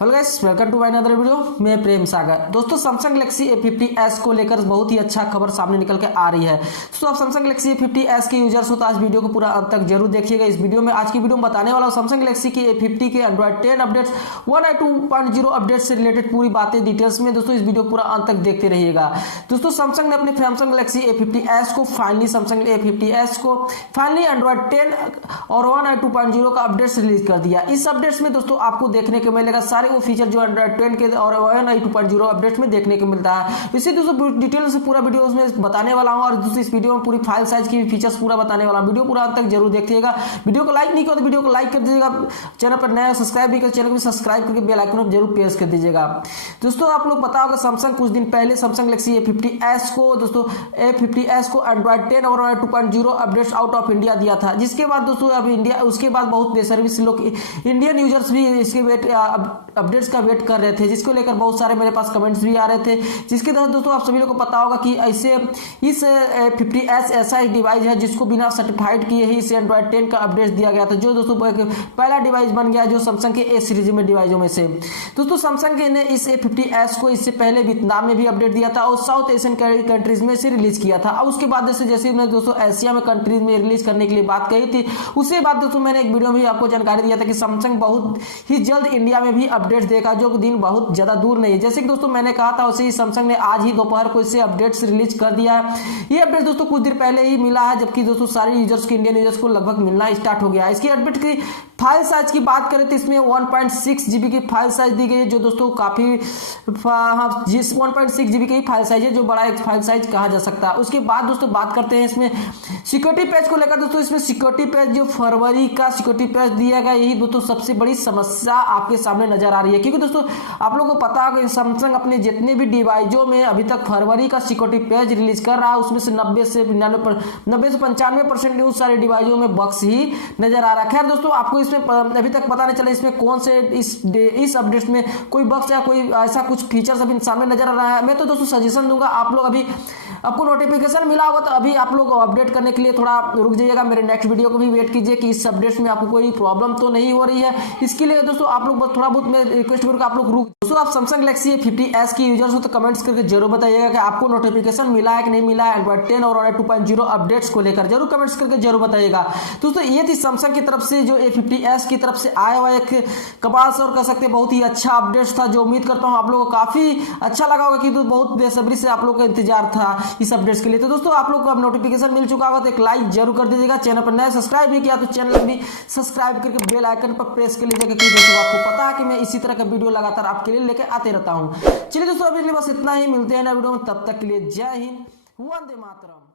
Hello guys, welcome to my another video. मैं प्रेम सागर। दोस्तों, Samsung Galaxy A50s को लेकर बहुत ही अच्छा खबर सामने निकल के आ रही है। तो आप सैमसंग गैलेक्सी A50s के यूजर्स हो तो आज वीडियो को पूरा अंत तक जरूर देखिएगा। इस वीडियो में आज की वीडियो में बताने वाला हूं सैमसंग गैलेक्सी की A50 के एंड्रॉइड 10 अपडेट्स 1.2.0 अपडेट से रिलेटेड पूरी बातें डिटेल्स में। दोस्तों, इस वीडियो पूरा अंत तक देखते रहिएगा। दोस्तों, सैमसंग ने अपने सैमसंग गैलेक्सी A50s को फाइनली एंड्रॉइड 10 और 1.2.0 का अपडेट्स रिलीज कर दिया। इस अपडेट्स में दोस्तों आपको देखने को मिलेगा सारे वो फीचर जो एंड्रॉइड 10 के और 1.2.0 अपडेट्स में देखने को मिलता है। इसी दोस्तों डिटेल से पूरा वीडियो उसमें बताने वाला हूं और दोस्तों इस वीडियो में पूरी फाइल साइज की फीचर्स पूरा बताने वाला हूं। वीडियो पूरा अंत तक जरूर देखिएगा। वीडियो को लाइक नहीं किया तो वीडियो को लाइक कर दीजिएगा। चैनल पर नया सब्सक्राइब भी कर चैनल को सब्सक्राइब करके बेल आइकन पर जरूर प्रेस कर दीजिएगा। दोस्तों, आप लोग पता होगा सैमसंग कुछ दिन पहले सैमसंग गैलेक्सी A50s को एंड्रॉइड 10 और 1.2.0 अपडेट्स आउट ऑफ इंडिया दिया था, जिसके बाद दोस्तों अब इंडिया उसके बाद बहुत बेसर्विस लोग इंडियन यूजर्स भी इसके अपडेट्स का वेट कर रहे थे, जिसको लेकर बहुत सारे मेरे पास कमेंट्स भी आ रहे थे। जिसके तहत दोस्तों आप सभी लोगों को पता होगा कि ऐसे इस A50s ऐसा डिवाइस है जिसको बिना सर्टिफाइड किए ही इसे एंड्रॉइड 10 का अपडेट दिया गया था, जो दोस्तों पहला डिवाइस बन गया जो सैमसंग के A सीरीज में डिवाइसों में से। दोस्तों, सैमसंग ने इस A50s को इससे पहले वियतनाम में भी अपडेट दिया था और साउथ एशियन कंट्रीज में से रिलीज किया था। अब उसके बाद जैसे मैंने दोस्तों एशिया में कंट्रीज में रिलीज करने के लिए बात कही थी, उसके बाद दोस्तों मैंने एक वीडियो में आपको जानकारी दिया था कि सैमसंग बहुत ही जल्द इंडिया में भी अपडेट देगा, जो दिन बहुत ज्यादा दूर नहीं है। जैसे कि दोस्तों मैंने कहा था वैसे ही सैमसंग ने आज ही दोपहर को इससे अपडेट्स रिलीज कर दिया है। ये अपडेट दोस्तों कुछ देर पहले ही मिला है, जबकि दोस्तों सारे यूजर्स को इंडियन यूजर्स को लगभग मिलना स्टार्ट हो गया है। इसकी अपडेट की फाइल साइज की बात करें तो इसमें 1.6 GB की फाइल साइज दी गई है, जो दोस्तों काफी 1.6 GB की फाइल साइज है, जो बड़ा एक फाइल साइज कहा जा सकता है। उसके बाद दोस्तों बात करते हैं इसमें सिक्योरिटी पैच को लेकर। दोस्तों इसमें सिक्योरिटी पैच जो फरवरी का सिक्योरिटी पैच दिया गया, यही दोस्तों सबसे बड़ी समस्या आपके सामने नजर आ रही है, क्योंकि दोस्तों आप लोगों को पता है कि सैमसंग अपने जितने भी डिवाइसों में अभी तक फरवरी का सिक्योरिटी पैच रिलीज कर रहा है, उसमें से 90 से 95% न्यूज सारे डिवाइसों में बग्स ही नजर आ रहा है। खैर दोस्तों, आपको अभी तक पता नहीं चला इसमें कौन से इस अपडेट में कोई बग्स या कोई ऐसा कुछ फीचर्स अभी सामने नजर आ रहा है। मैं तो दोस्तों सजेशन दूंगा, आप लोग अभी आपको नोटिफिकेशन मिला होगा तो अभी आप लोग अपडेट करने के लिए थोड़ा रुक जाइएगा। मेरे नेक्स्ट वीडियो को भी वेट कीजिए कि इस अपडेट्स में आपको कोई प्रॉब्लम तो नहीं हो रही है। इसके लिए दोस्तों आप लोग थोड़ा बहुत मैं रिक्वेस्ट करूंगा, आप लोग रुक। दोस्तों, आप सैमसंग गैलेक्सी A50s की यूजर्स हो तो कमेंट्स करके जरूर बताइएगा कि आपको नोटिफिकेशन मिला है कि नहीं मिला है एंड्रॉइड 10 और 2.0 अपडेट्स को लेकर। जरूर कमेंट्स करके जरूर बताइएगा। दोस्तों, ये थी सैमसंग की तरफ से जो A50s की तरफ से आया हुआ एक कमाल से और कह सकते बहुत ही अच्छा अपडेट्स था, जो उम्मीद करता हूँ आप लोगों को काफी अच्छा लगा होगा, कि बहुत बेसब्री से आप लोग का इंतजार था इस अपडेट्स के लिए। तो दोस्तों आप लोग को अब नोटिफिकेशन मिल चुका होगा तो एक लाइक जरूर कर दीजिएगा। चैनल पर नया सब्सक्राइब नहीं किया तो चैनल भी सब्सक्राइब करके बेल आइकन पर प्रेस कर लीजिएगा, क्योंकि दोस्तों आपको पता है कि मैं इसी तरह का वीडियो लगातार आपके लिए लेकर आते रहता हूं। चलिए दोस्तों, अभी बस इतना ही, मिलते हैं नए वीडियो में, तब तक के लिए जय हिंद, वंदे मातरम।